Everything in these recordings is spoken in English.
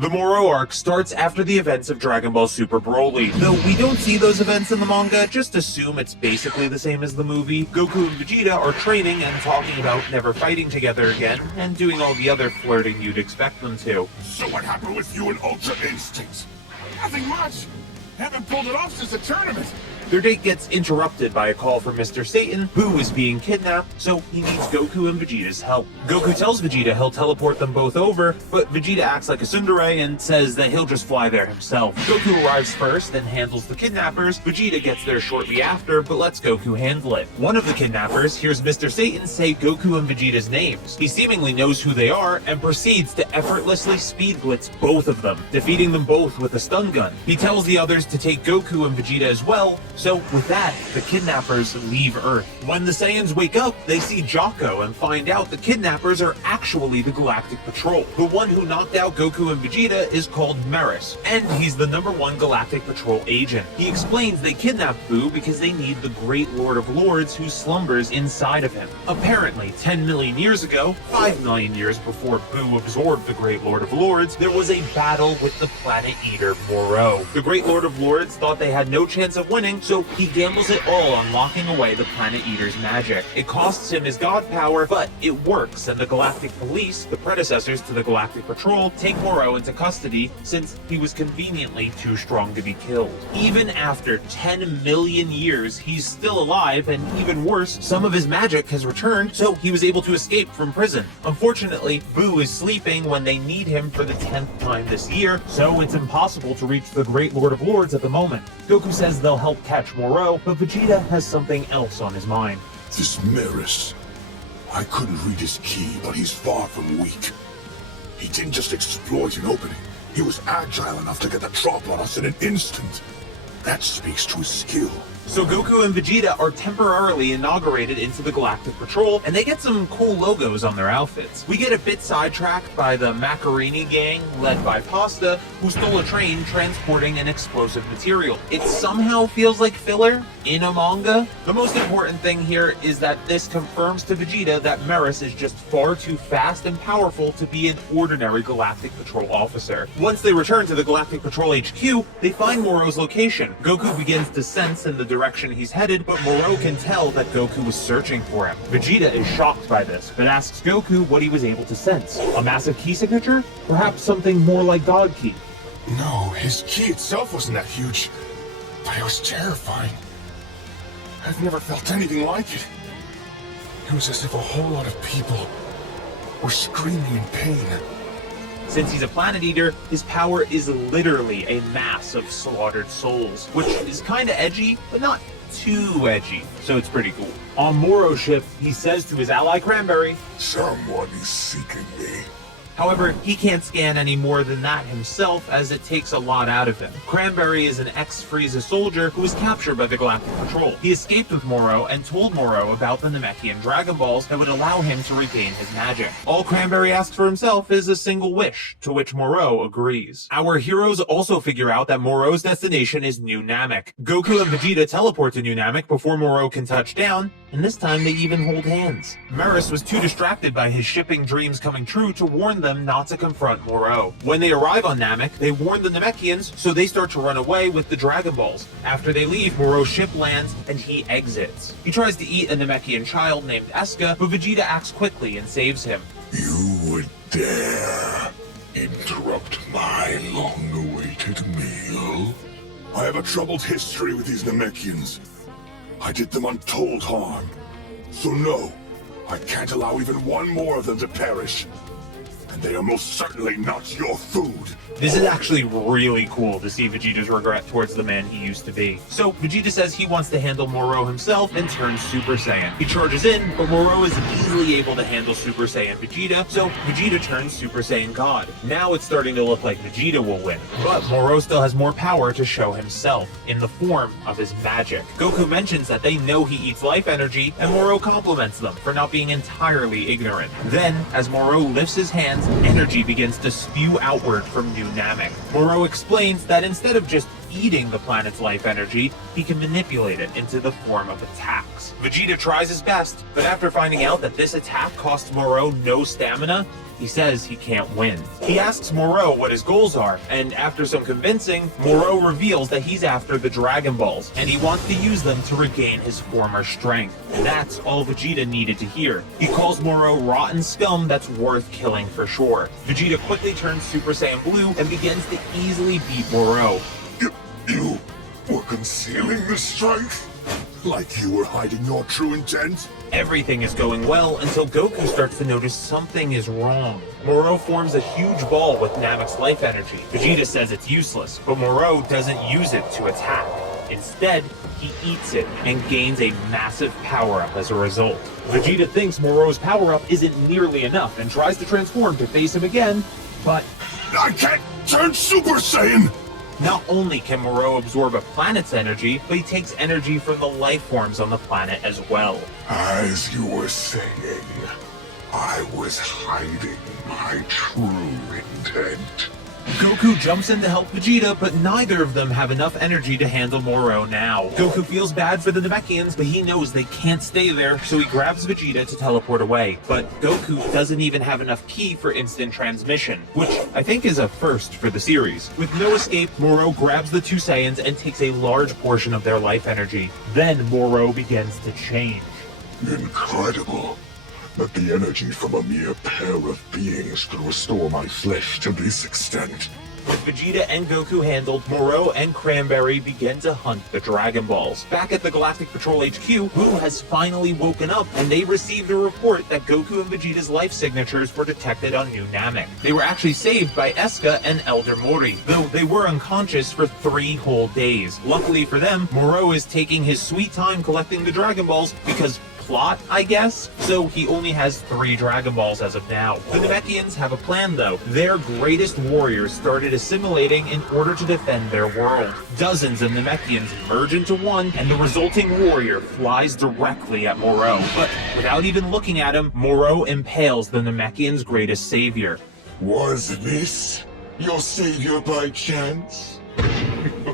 The Moro arc starts after the events of Dragon Ball Super Broly. Though we don't see those events in the manga, just assume it's basically the same as the movie. Goku and Vegeta are training and talking about never fighting together again, and doing all the other flirting you'd expect them to. So what happened with you and Ultra Instinct? Nothing much. Haven't pulled it off since the tournament. Their date gets interrupted by a call from Mr. Satan, who is being kidnapped, so he needs Goku and Vegeta's help. Goku tells Vegeta he'll teleport them both over, but Vegeta acts like a tsundere and says that he'll just fly there himself. Goku arrives first and handles the kidnappers. Vegeta gets there shortly after, but lets Goku handle it. One of the kidnappers hears Mr. Satan say Goku and Vegeta's names. He seemingly knows who they are and proceeds to effortlessly speed blitz both of them, defeating them both with a stun gun. He tells the others to take Goku and Vegeta as well. So with that, the kidnappers leave Earth. When the Saiyans wake up, they see Jocko and find out the kidnappers are actually the Galactic Patrol. The one who knocked out Goku and Vegeta is called Meris, and he's the #1 Galactic Patrol agent. He explains they kidnapped Boo because they need the Great Lord of Lords who slumbers inside of him. Apparently, 10 million years ago, 5 million years before Boo absorbed the Great Lord of Lords, there was a battle with the Planet Eater Moro. The Great Lord of Lords thought they had no chance of winning, so he gambles it all on locking away the Planet Eater's magic. It costs him his god power, but it works, and the Galactic Police, the predecessors to the Galactic Patrol, take Moro into custody since he was conveniently too strong to be killed. Even after 10 million years, he's still alive, and even worse, some of his magic has returned, so he was able to escape from prison. Unfortunately, Boo is sleeping when they need him for the 10th time this year, so it's impossible to reach the Great Lord of Lords at the moment. Goku says they'll help catch Moro, but Vegeta has something else on his mind. This Meris. I couldn't read his ki, but he's far from weak. He didn't just exploit an opening. He was agile enough to get the drop on us in an instant. That speaks to his skill. So Goku and Vegeta are temporarily inaugurated into the Galactic Patrol, and they get some cool logos on their outfits. We get a bit sidetracked by the Macarini gang, led by Pasta, who stole a train transporting an explosive material. It somehow feels like filler in a manga. The most important thing here is that this confirms to Vegeta that Meris is just far too fast and powerful to be an ordinary Galactic Patrol officer. Once they return to the Galactic Patrol HQ, they find Moro's location. Goku begins to sense in the direction he's headed, but Moro can tell that Goku was searching for him. Vegeta is shocked by this, but asks Goku what he was able to sense. A massive key signature? Perhaps something more like God Ki. No, his ki itself wasn't that huge, but it was terrifying. I've never felt anything like it. It was as if a whole lot of people were screaming in pain. Since he's a planet eater, his power is literally a mass of slaughtered souls, which is kinda edgy, but not too edgy, so it's pretty cool. On Moro's ship, he says to his ally Cranberry, "Someone is seeking me." However, he can't scan any more than that himself, as it takes a lot out of him. Cranberry is an ex-Frieza soldier who was captured by the Galactic Patrol. He escaped with Moro and told Moro about the Namekian Dragon Balls that would allow him to regain his magic. All Cranberry asks for himself is a single wish, to which Moro agrees. Our heroes also figure out that Moro's destination is New Namek. Goku and Vegeta teleport to New Namek before Moro can touch down, and this time they even hold hands. Meris was too distracted by his shipping dreams coming true to warn them not to confront Moro. When they arrive on Namek, they warn the Namekians, so they start to run away with the Dragon Balls. After they leave, Moro's ship lands and he exits. He tries to eat a Namekian child named Eska, but Vegeta acts quickly and saves him. You would dare interrupt my long-awaited meal? I have a troubled history with these Namekians. I did them untold harm. So no, I can't allow even one more of them to perish. And they are most certainly not your food. This is actually really cool to see Vegeta's regret towards the man he used to be. So Vegeta says he wants to handle Moro himself and turns Super Saiyan. He charges in, but Moro is easily able to handle Super Saiyan Vegeta, so Vegeta turns Super Saiyan God. Now it's starting to look like Vegeta will win, but Moro still has more power to show himself, in the form of his magic. Goku mentions that they know he eats life energy, and Moro compliments them for not being entirely ignorant. Then, as Moro lifts his hands, energy begins to spew outward from New Namek. Moro explains that instead of just eating the planet's life energy, he can manipulate it into the form of attacks. Vegeta tries his best, but after finding out that this attack costs Moro no stamina, he says he can't win. He asks Moro what his goals are, and after some convincing, Moro reveals that he's after the Dragon Balls, and he wants to use them to regain his former strength. And that's all Vegeta needed to hear. He calls Moro rotten scum that's worth killing for sure. Vegeta quickly turns Super Saiyan Blue and begins to easily beat Moro. You were concealing the strength? Like you were hiding your true intent? Everything is going well until Goku starts to notice something is wrong. Moro forms a huge ball with Namek's life energy. Vegeta says it's useless, but Moro doesn't use it to attack. Instead, he eats it and gains a massive power-up as a result. Vegeta thinks Moro's power-up isn't nearly enough and tries to transform to face him again, but I can't turn Super Saiyan! not only can Moro absorb a planet's energy, but he takes energy from the life forms on the planet as well. As you were saying, I was hiding my true intent. Goku jumps in to help Vegeta, but neither of them have enough energy to handle Moro now. Goku feels bad for the Namekians, but he knows they can't stay there, so he grabs Vegeta to teleport away. But Goku doesn't even have enough ki for instant transmission, which I think is a first for the series. With no escape, Moro grabs the two Saiyans and takes a large portion of their life energy. Then Moro begins to change. Incredible that the energy from a mere pair of beings could restore my flesh to this extent. With Vegeta and Goku handled, Moro and Cranberry begin to hunt the Dragon Balls. Back at the Galactic Patrol HQ, Boo has finally woken up, and they received a report that Goku and Vegeta's life signatures were detected on New Namek. They were actually saved by Eska and Elder Mori, though they were unconscious for 3 whole days. Luckily for them, Moro is taking his sweet time collecting the Dragon Balls because plot, I guess? So he only has 3 Dragon Balls as of now. The Namekians have a plan though. Their greatest warriors started assimilating in order to defend their world. Dozens of Namekians merge into one, and the resulting warrior flies directly at Moro. But without even looking at him, Moro impales the Namekians' greatest savior. Was this your savior by chance?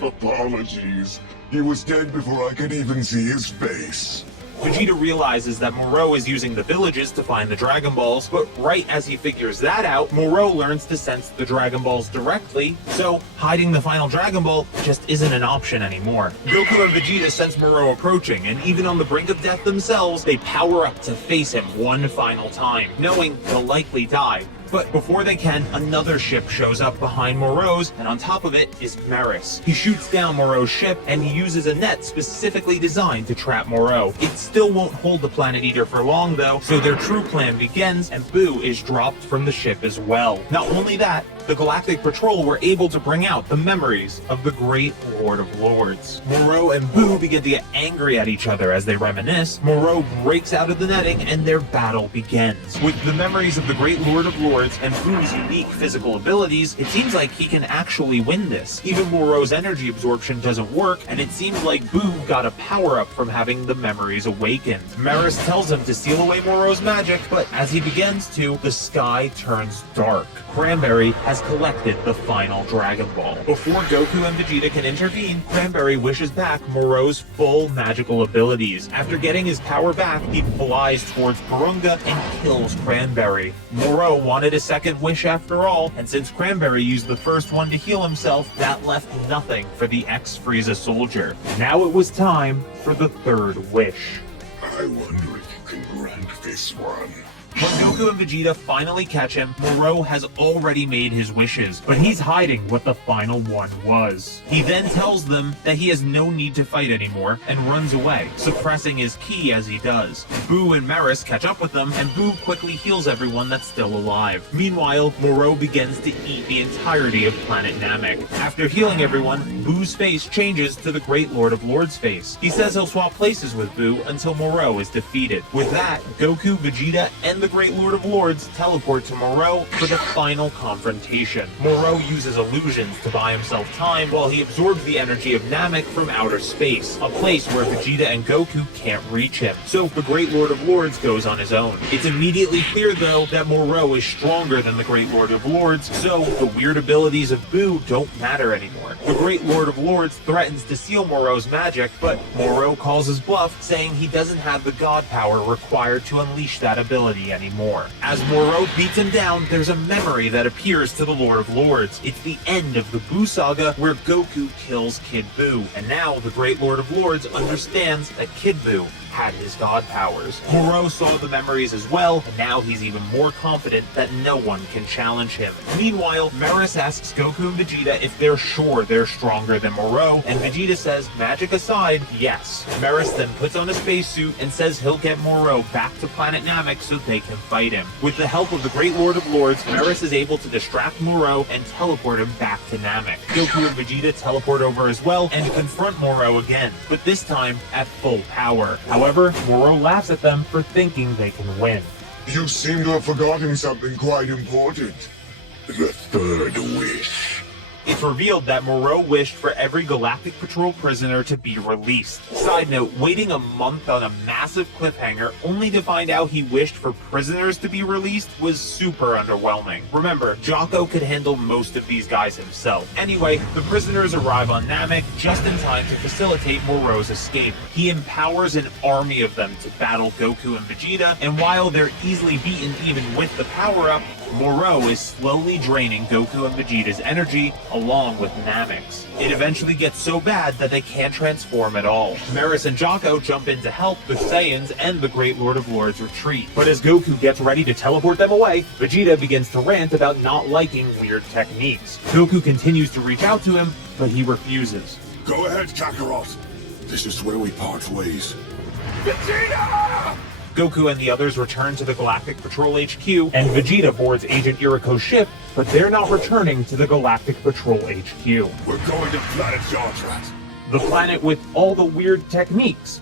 Apologies. He was dead before I could even see his face. Vegeta realizes that Moro is using the villages to find the Dragon Balls, but right as he figures that out, Moro learns to sense the Dragon Balls directly, so hiding the final Dragon Ball just isn't an option anymore. Goku and Vegeta sense Moro approaching, and even on the brink of death themselves, they power up to face him one final time, knowing they'll likely die. But before they can, another ship shows up behind Moro's, and on top of it is Meris. He shoots down Moro's ship, and he uses a net specifically designed to trap Moro. It still won't hold the Planet Eater for long though, so their true plan begins, and Boo is dropped from the ship as well. Not only that, the Galactic Patrol were able to bring out the memories of the Great Lord of Lords. Moro and Boo begin to get angry at each other as they reminisce. Moro breaks out of the netting, and their battle begins. With the memories of the Great Lord of Lords and Boo's unique physical abilities, it seems like he can actually win this. Even Moro's energy absorption doesn't work, and it seems like Boo got a power-up from having the memories awakened. Meris tells him to steal away Moro's magic, but as he begins to, the sky turns dark. Cranberry has collected the final Dragon Ball. Before Goku and Vegeta can intervene, Cranberry wishes back Moro's full magical abilities. After getting his power back, he flies towards Porunga and kills Cranberry. Moro wanted a second wish after all, and since Cranberry used the first one to heal himself, that left nothing for the ex-Frieza soldier. Now it was time for the third wish. I wonder if you can grant this one. When Goku and Vegeta finally catch him, Moro has already made his wishes, but he's hiding what the final one was. He then tells them that he has no need to fight anymore and runs away, suppressing his ki as he does. Boo and Meris catch up with them, and Boo quickly heals everyone that's still alive. Meanwhile, Moro begins to eat the entirety of Planet Namek. After healing everyone, Boo's face changes to the Great Lord of Lords' face. He says he'll swap places with Boo until Moro is defeated. With that, Goku, Vegeta, and the Great Lord of Lords teleport to Moro for the final confrontation. Moro uses illusions to buy himself time while he absorbs the energy of Namek from outer space, a place where Vegeta and Goku can't reach him. So the Great Lord of Lords goes on his own. It's immediately clear though that Moro is stronger than the Great Lord of Lords, so the weird abilities of Boo don't matter anymore. The Great Lord of Lords threatens to steal Moro's magic, but Moro calls his bluff, saying he doesn't have the god power required to unleash that ability be anymore. As Moro beats him down, there's a memory that appears to the Lord of Lords. It's the end of the Buu saga where Goku kills Kid Buu, and now the great Lord of Lords understands that Kid Buu had his god powers. Moro saw the memories as well, and now he's even more confident that no one can challenge him. Meanwhile, Maris asks Goku and Vegeta if they're sure they're stronger than Moro, and Vegeta says, magic aside, yes. Maris then puts on a spacesuit and says he'll get Moro back to Planet Namek so they can fight him. With the help of the Great Lord of Lords, Maris is able to distract Moro and teleport him back to Namek. Goku and Vegeta teleport over as well and confront Moro again, but this time at full power. However, Moro laughs at them for thinking they can win. You seem to have forgotten something quite important. The third wish. It's revealed that Moro wished for every Galactic Patrol prisoner to be released. Side note, waiting a month on a massive cliffhanger only to find out he wished for prisoners to be released was super underwhelming. Remember, Jocko could handle most of these guys himself. Anyway, the prisoners arrive on Namek just in time to facilitate Moro's escape. He empowers an army of them to battle Goku and Vegeta, and while they're easily beaten even with the power-up, Moro is slowly draining Goku and Vegeta's energy along with Namek's. It eventually gets so bad that they can't transform at all. Maris and Jocko jump in to help the Saiyans and the Great Lord of Lords retreat. But as Goku gets ready to teleport them away, Vegeta begins to rant about not liking weird techniques. Goku continues to reach out to him, but he refuses. Go ahead, Kakarot. This is where we part ways. Vegeta! Goku and the others return to the Galactic Patrol HQ, and Vegeta boards Agent Yuriko's ship, but they're not returning to the Galactic Patrol HQ. We're going to Planet Yardrath. The planet with all the weird techniques.